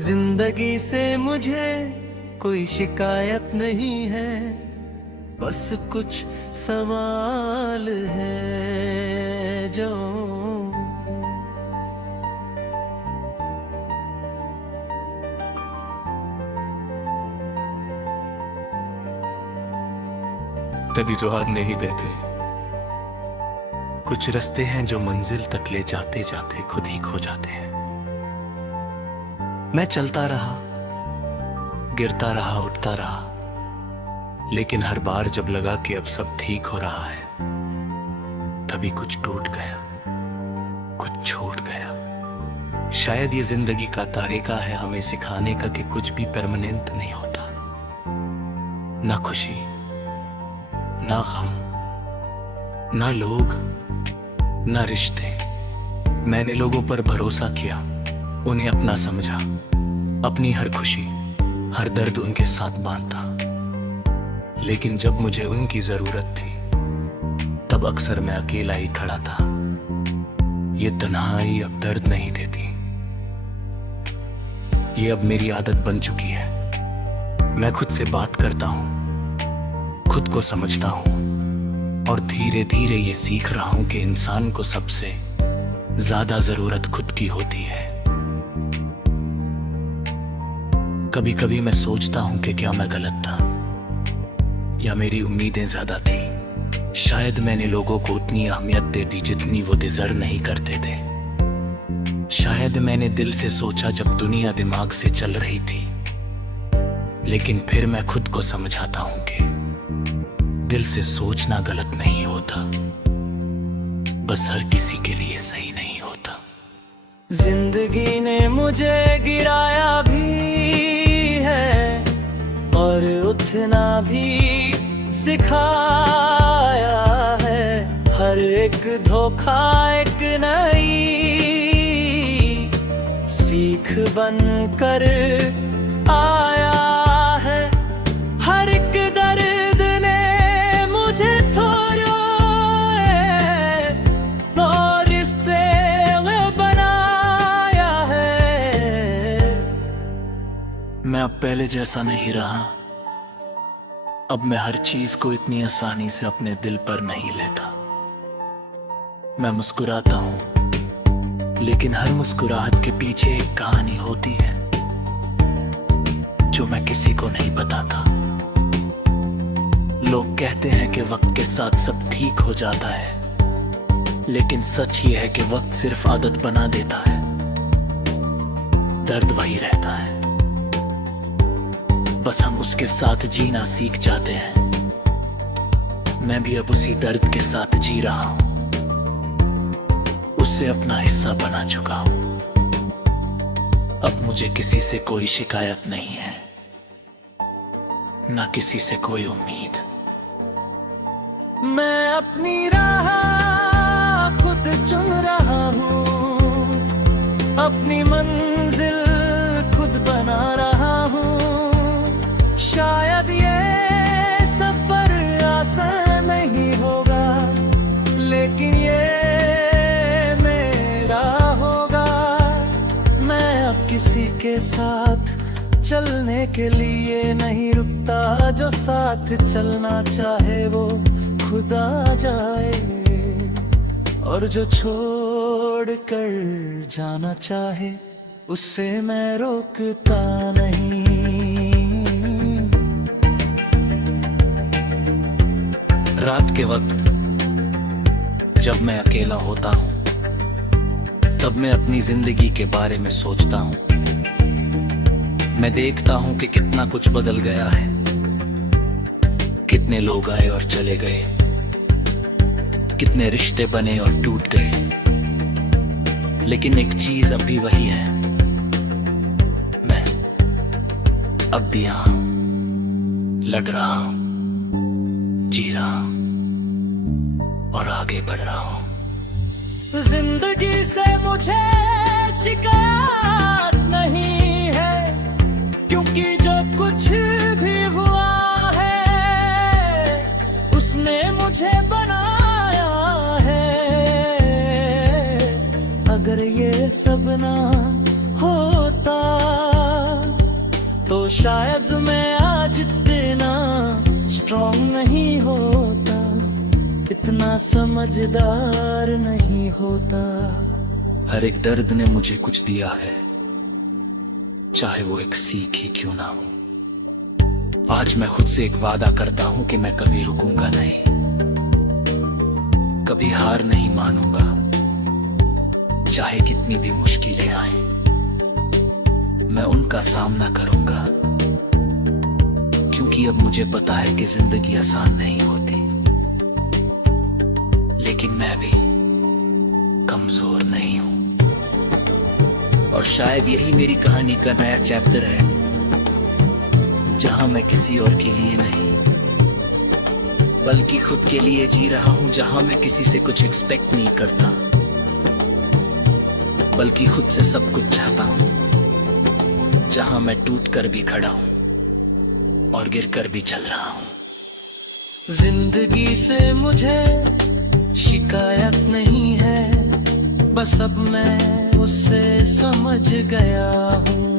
जिंदगी से मुझे कोई शिकायत नहीं है, बस कुछ सवाल है जो तभी जो हाथ नहीं देते। कुछ रास्ते हैं जो मंजिल तक ले जाते जाते खुद ही खो जाते हैं। मैं चलता रहा, गिरता रहा, उठता रहा, लेकिन हर बार जब लगा कि अब सब ठीक हो रहा है, तभी कुछ टूट गया, कुछ छूट गया। शायद ये जिंदगी का तरीका है हमें सिखाने का कि कुछ भी परमानेंट नहीं होता। ना खुशी, ना गम, ना लोग, ना रिश्ते। मैंने लोगों पर भरोसा किया, उन्हें अपना समझा, अपनी हर खुशी, हर दर्द उनके साथ बांटा। लेकिन जब मुझे उनकी जरूरत थी, तब अक्सर मैं अकेला ही खड़ा था। ये तन्हाई अब दर्द नहीं देती, ये अब मेरी आदत बन चुकी है। मैं खुद से बात करता हूं, खुद को समझता हूं, और धीरे धीरे ये सीख रहा हूं कि इंसान को सबसे ज्यादा जरूरत खुद की होती है। कभी कभी मैं सोचता हूं कि क्या मैं गलत था, या मेरी उम्मीदें ज्यादा थी। शायद मैंने लोगों को उतनी अहमियत दे दी जितनी वो डिजर्व नहीं करते थे। शायद मैंने दिल से सोचा जब दुनिया दिमाग से चल रही थी। लेकिन फिर मैं खुद को समझाता हूं कि दिल से सोचना गलत नहीं होता, बस हर किसी के लिए सही नहीं होता। जिंदगी ने मुझे गिराया भी है और उठना भी सिखाया है। हर एक धोखा एक नई सीख बन कर आया है। हर एक दर्द ने मुझे थोड़ा और रिश्ते बनाया है। मैं अब पहले जैसा नहीं रहा। अब मैं हर चीज को इतनी आसानी से अपने दिल पर नहीं लेता। मैं मुस्कुराता हूं, लेकिन हर मुस्कुराहट के पीछे एक कहानी होती है जो मैं किसी को नहीं बताता। लोग कहते हैं कि वक्त के साथ सब ठीक हो जाता है, लेकिन सच ये है कि वक्त सिर्फ आदत बना देता है। दर्द वही रहता है, बस हम उसके साथ जीना सीख जाते हैं। मैं भी अब उसी दर्द के साथ जी रहा हूं, उससे अपना हिस्सा बना चुका हूं। अब मुझे किसी से कोई शिकायत नहीं है, ना किसी से कोई उम्मीद। मैं अपनी राह खुद चुन रहा हूँ, अपनी मंजिल खुद बना रहा हूँ। शायद ये सफर आसान नहीं होगा, लेकिन ये मेरा होगा। मैं अब किसी के साथ चलने के लिए नहीं रुकता। जो साथ चलना चाहे वो खुद आ जाए, और जो छोड़ कर जाना चाहे उससे मैं रोकता नहीं। रात के वक्त जब मैं अकेला होता हूं, तब मैं अपनी जिंदगी के बारे में सोचता हूं। मैं देखता हूं कि कितना कुछ बदल गया है, कितने लोग आए और चले गए, कितने रिश्ते बने और टूट गए। लेकिन एक चीज अब भी वही है, मैं अब भी यहां लड़ रहा हूं, जी रहा हूं और आगे बढ़ रहा हूं। जिंदगी से मुझे शिकायत नहीं है, क्योंकि जो कुछ भी हुआ है उसने मुझे बनाया है। अगर ये सब ना होता तो शायद मैं आज इतना स्ट्रॉन्ग नहीं होता, इतना समझदार नहीं होता। हर एक दर्द ने मुझे कुछ दिया है, चाहे वो एक सीख ही क्यों ना हो। आज मैं खुद से एक वादा करता हूं कि मैं कभी रुकूंगा नहीं, कभी हार नहीं मानूंगा, चाहे कितनी भी मुश्किलें आए मैं उनका सामना करूंगा। क्योंकि अब मुझे पता है कि जिंदगी आसान नहीं होती, लेकिन मैं भी कमजोर नहीं हूं। और शायद यही मेरी कहानी का नया चैप्टर है, जहां मैं किसी और के लिए नहीं बल्कि खुद के लिए जी रहा हूं। जहां मैं किसी से कुछ एक्सपेक्ट नहीं करता, बल्कि खुद से सब कुछ चाहता हूं। जहां मैं टूट कर भी खड़ा हूं और गिर कर भी चल रहा हूं। जिंदगी से मुझे शिकायत नहीं है, बस अब मैं उससे समझ गया हूँ।